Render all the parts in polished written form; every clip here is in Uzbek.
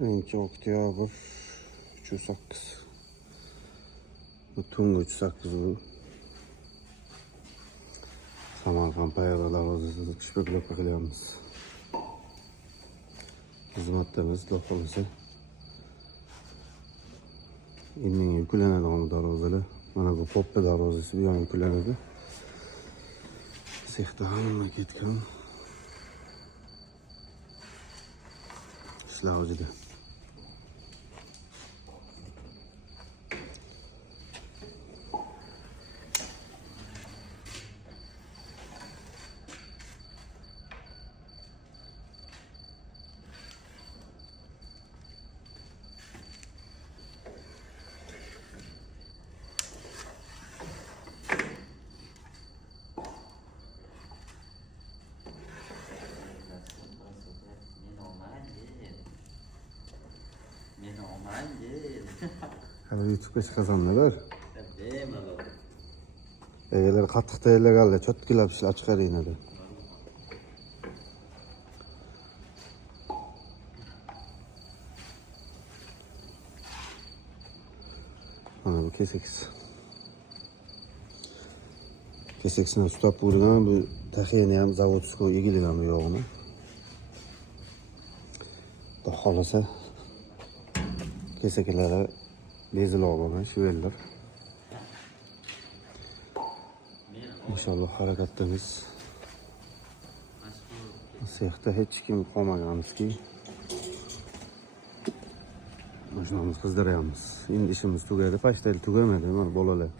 Enki oktyabr 308. Bu tungi 308 bu. Samarqand Payaga darvozasida shpekulyovka qilyapmiz. Xizmatdamiz, do'qolisi. Endi yuklanadigan darvozalar. Mana bu poppa darvozasi bu ham yuklanadi. Sexda hamma ketgan. Ishlar o'zida. Hadi YouTube'ga chiqasanlar. Egeler qattiq tayyorlaganlar, cho'tkilab ishlab chiqaringlar. Mana bu keseks. Keseksini tutab bo'lgan bu taxiyani ham zavodskiy egilgan bu yog'ini. Xohlasa kesaklari bezilib bo'lgan shivellar. İnşallah harekatimiz sexda hech kim qolmaganmizki mashinamizni qizdiryapmiz. Endi ishimiz tugadi, pashtal tugamadi, mana bolalar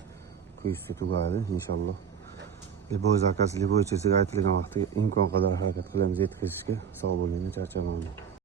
kuyishsa tugadi inshaalloh. Liboy zakaz, liboy chesiga aytilgan vaqtga imkon qadar harakat qilamiz yetkazishga. Sog' bo'linglar, charchamayman.